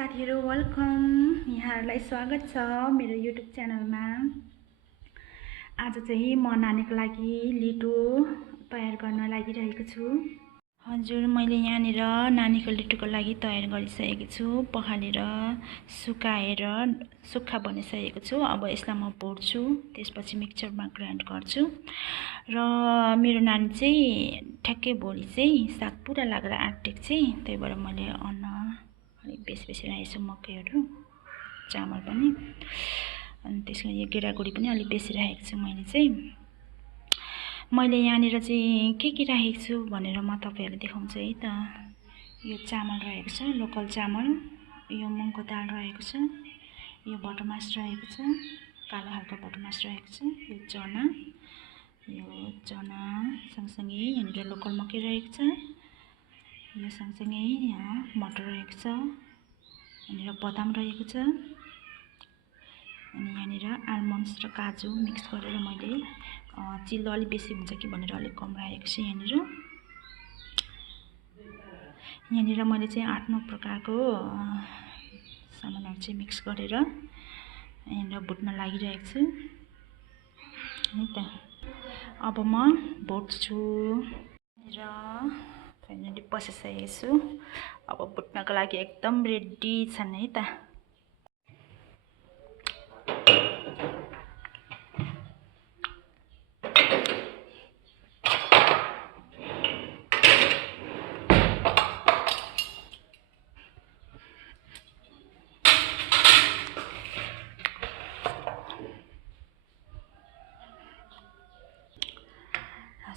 साथीहरु वेलकम। यहाँहरुलाई स्वागत छ मेरो युट्युब च्यानलमा। आज चाहिँ म नानीको लागि लिटो तयार गर्न लागिरहेको छु। हजुर, मैले यहाँनिर नानीको लिटोको लागि तयार गरिसकेको छु। पखालेर सुकाएर सुक्खा बनाइसकेको छु। अब यसलाई म भुट्छु, त्यसपछि मिक्सचरमा ग्राइन्ड गर्छु। र मेरो नानी चाहिँ ठ्याक्कै भोलि चाहिँ साग पुरा लागेर आँटेको चाहिँ, त्यही भएर मैले अन्न अलिक बेसी राखेको छु, मकैहरू चामल पनि, अनि त्यसमा यो गेडागुडी पनि अलिक बेसी राखेको छु। मैले यहाँनिर चाहिँ के राखेको छु भनेर म तपाईहरुलाई देखाउँछु है त। यो चामल रहेको छ, लोकल चामल, यो मुङको दाल रहेको छ, यो भटमास रहेको छ, कालो खालको भटमास रहेको छ, यो चना सँगसँगै यहाँनिर लोकल मकै रहेको छ, यो सँगसँगै यहाँ मटर रहेको छ, यहाँनिर बदाम रहेको छ, अनि यहाँनिर आल्मन्ड्स र काजु मिक्स गरेर मैले चिल्लो अलि बेसी हुन्छ कि भनेर अलिक कम राखेको छु। यहाँनिर मैले चाहिँ 8-9 प्रकारको सामानहरु चाहिँ मिक्स गरेर यहाँनिर भुट्न लागिरहेको छु है त। अब म भुट्छु र फाइनली पसिसकेको छु। अब भुट्नको लागि एकदम रेडी छन् है त।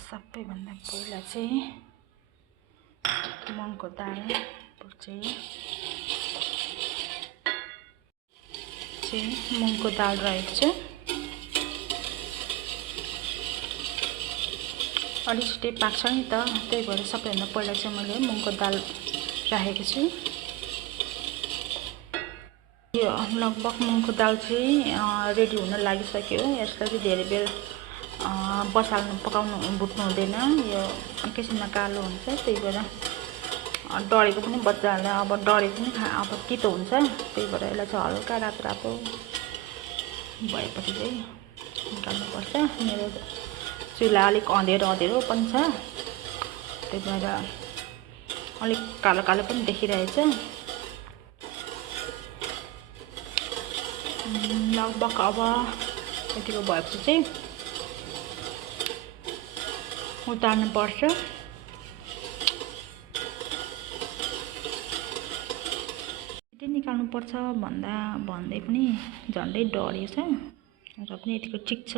सबैभन्दा पहिला चाहिँ मुङको दाल भुट्छु। मुङको दाल रहेको छ, अलि छिटै पाक्छ नि त, त्यही भएर सबैभन्दा पहिला चाहिँ मैले मुङको दाल राखेको छु। यो लगभग मुङको दाल चाहिँ रेडी हुन लागिसक्यो। यसलाई चाहिँ धेरै बेर भुट्नु हुँदैन, यो एकैछिनमा कालो हुन्छ, त्यही भएर डढेको पनि बच्चाहरूलाई अब डढेको पनि अब तितो हुन्छ, त्यही भएर यसलाई चाहिँ हल्का रातो भएपछि चाहिँ निकाल्नुपर्छ। मेरो चुल्हा अलिक अँधेरो पनि छ, त्यही भएर अलिक कालो पनि देखिरहेछ। लगभग अब यतिको भएपछि चाहिँ उतार्नुपर्छ। यति निकाल्नुपर्छ भन्दै पनि झन्डै डढेछ, र पनि यतिको ठिक छ।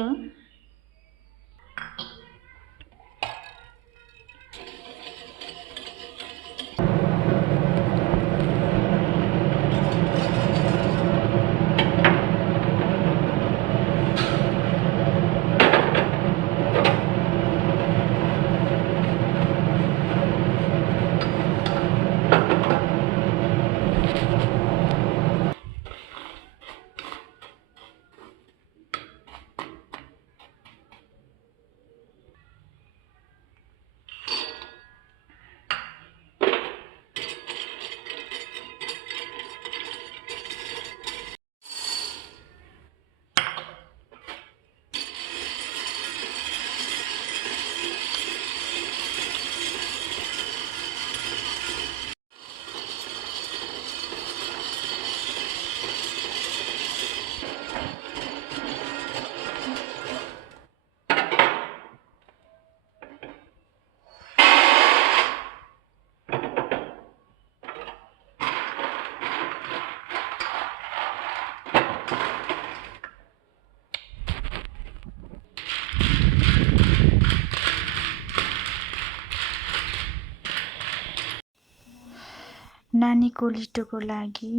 नानीको लिटोको लागि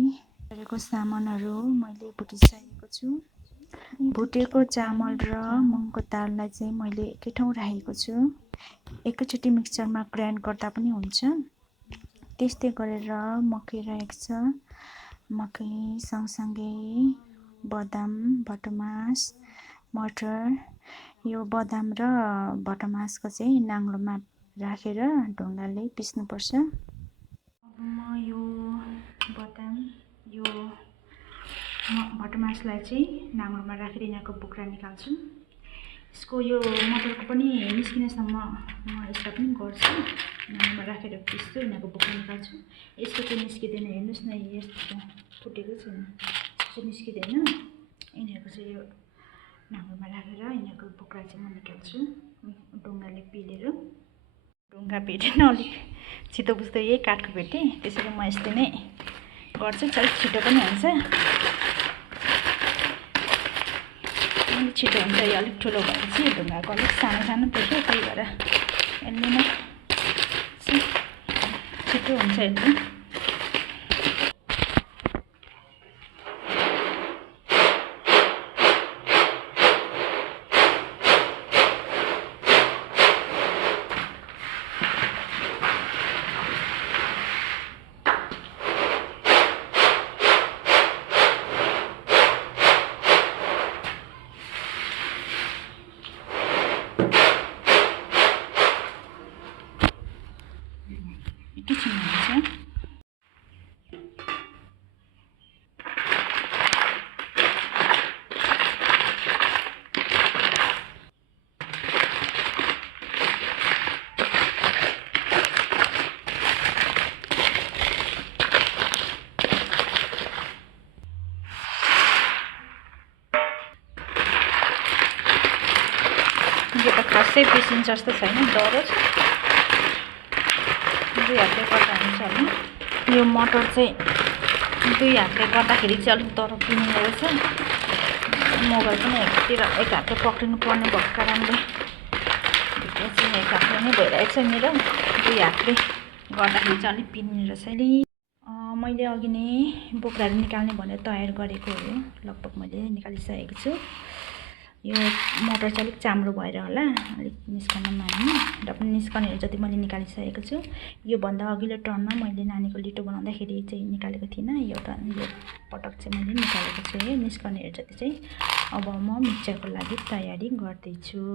गरेको सामानहरू मैले भुटिसकेको छु। भुटेको चामल र मुङको दाललाई चाहिँ मैले एकै ठाउँ राखेको छु। एकैचोटि मिक्सचरमा ग्राइन्ड गर्दा पनि हुन्छ। त्यस्तै गरेर मकै रहेको छ, मकै सँगसँगै बदाम, भटमास, मटर, यो बदाम र भटमासको चाहिँ नाङ्लोमा राखेर ढुङ्गाले पिस्नुपर्छ। म यो बदाम यो भटमासलाई चाहिँ नाङ्लोमा राखेर यिनीहरूको बोक्रा निकाल्छु। यसको यो मटरको पनि निस्किनेसम्म म यसलाई पनि गर्छु। नाङ्लोमा राखेर पिस्छु, यिनीहरूको बोक्रा निकाल्छु। यसको चाहिँ निस्किँदैन, हेर्नुहोस् न, यस्तो फुटेको छैन, यसको निस्किँदैन। यिनीहरूको चाहिँ यो नाङ्लोमा राखेर यिनीहरूको बोक्रा चाहिँ म निकाल्छु ढुङ्गाले पिलेर। ढुङ्गा भेटेन, अलिक छिटो बुझ्दो यही काठको भेटेँ, त्यसरी म यस्तै नै गर्छु। अलिक छिटो पनि हुन्छ, अलिक छिटो हुन्छ। यो अलिक ठुलो भएपछि ढुङ्गाको अलिक सानो सानो देख्यो, त्यही भएर यसले नै छिटो हुन्छ यसले। एकैछिन हुन्छ। यो त खासै पिसिन्छ जस्तो छैन, डह्रो छ, 2 हातले गर्दा हुन्छ होला। यो मटर चाहिँ 2 हातले गर्दाखेरि चाहिँ अलिक डह्रो पिनिने रहेछ। मोबाइल पनि एक हातले पक्रिनु पर्ने भएको कारणले चाहिँ एक हातले नै भइरहेको छ मेरो। 2 हातले गर्दाखेरि चाहिँ अलिक पिनिने रहेछ। मैले अघि नै बोक्राहरू निकाल्ने भनेर तयार गरेको हो, लगभग मैले निकालिसकेको छु। यो मटर चाहिँ अलिक चाम्रो भएर होला, अलिक निस्कन मान्ने, र पनि निस्कनेहरू जति मैले निकालिसकेको छु। योभन्दा अघिल्लो टर्नमा मैले नानीको लिटो बनाउँदाखेरि चाहिँ निकालेको थिइनँ, यो पटक चाहिँ मैले निकालेको छु है, निस्कनेहरू जति चाहिँ। अब म मिक्सचरको लागि तयारी गर्दैछु।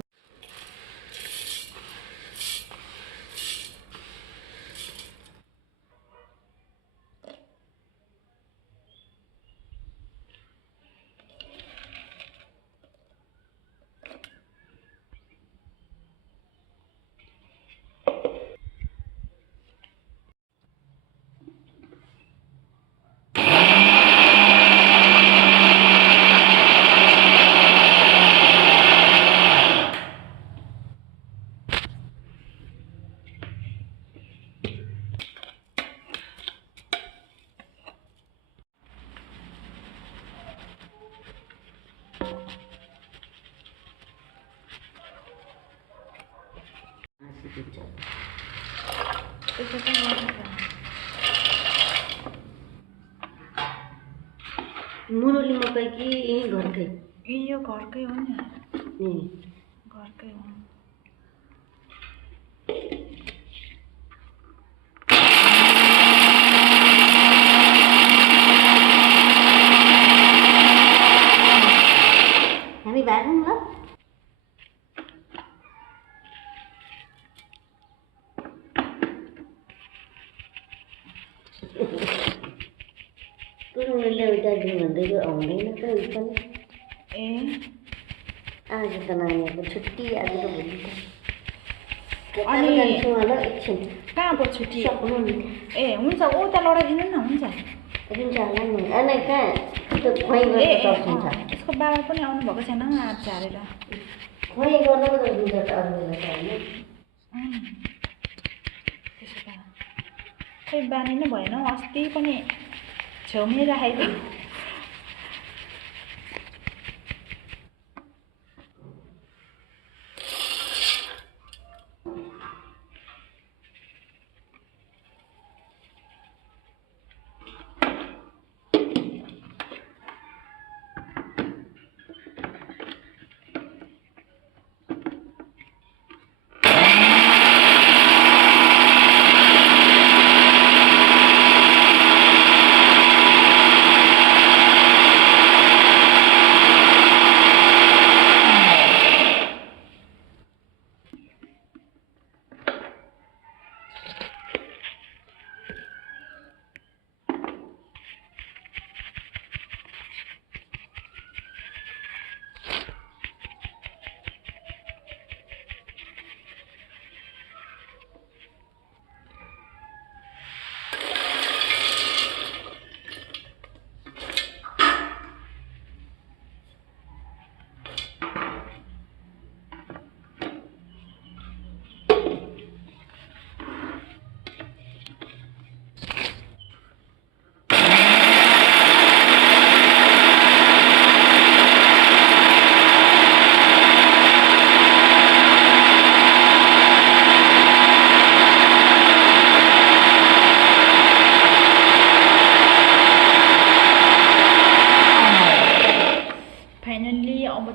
मुरली मकै कि यही घरकै? यो घरकै हो नि, घरकै हो। हामी भागौँ ल। दार्जिलिङ भन्दै आउँदैन त उयो पनि। आज त नानीहरूको छुट्टी, आज त भोलि त जान्छु होला एकछिन। कहाँ पो छुट्टी? सक्नु ए हुन्छ, उता लडाइदिनु न, हुन्छ हुन्छ होला नि। अनि कहाँ त्यो खुवाइ गर्दा सक्छ? यसको बाबा पनि आउनु भएको छैन हात झारेर। खुवाइ गर्दा त हुन्छ त अरू बेला त होइन। त्यसो त खै बानी नै भएन, अस्ति पनि छेउमै राखेको।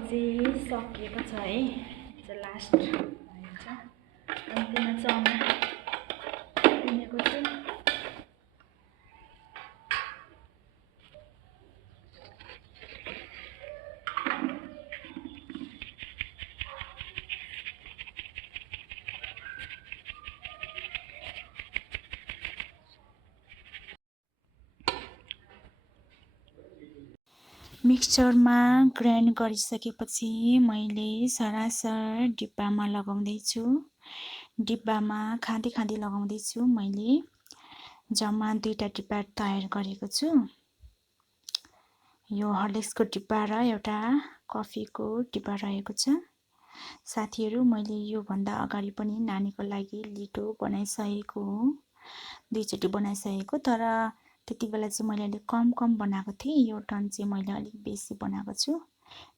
चाहिँ सकिएको छ है। चाहिँ लास्ट भएको छ। अन्तिममा चना पिनेको छु। मिक्सचरमा ग्राइन्ड गरिसकेपछि मैले सरासर डिब्बामा लगाउँदैछु। डिब्बामा खाँदै खाँदै लगाउँदैछु। मैले जम्मा 2टा डिब्बा तयार गरेको छु। यो हर्लिक्सको डिब्बा र एउटा कफीको डिब्बा रहेको छ। साथीहरू, मैले योभन्दा अगाडि पनि नानीको लागि लिटो बनाइसकेको हो। 2चोटि बनाइसकेको, तर त्यति बेला चाहिँ मैले अलिक कम बनाएको थिएँ। यो टर्न चाहिँ मैले अलिक बेसी बनाएको छु।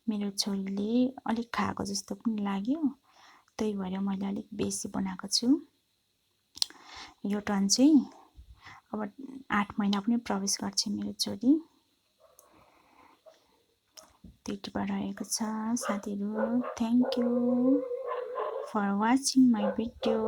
मेरो छोरीले अलिक खाएको जस्तो पनि लाग्यो, त्यही भएर मैले अलिक बेसी बनाएको छु। यो टर्न चाहिँ अब 8 महिना पनि प्रवेश गर्छ मेरो छोरी। त्यतिबाट रहेको छ। साथीहरू, thank you for watching my video.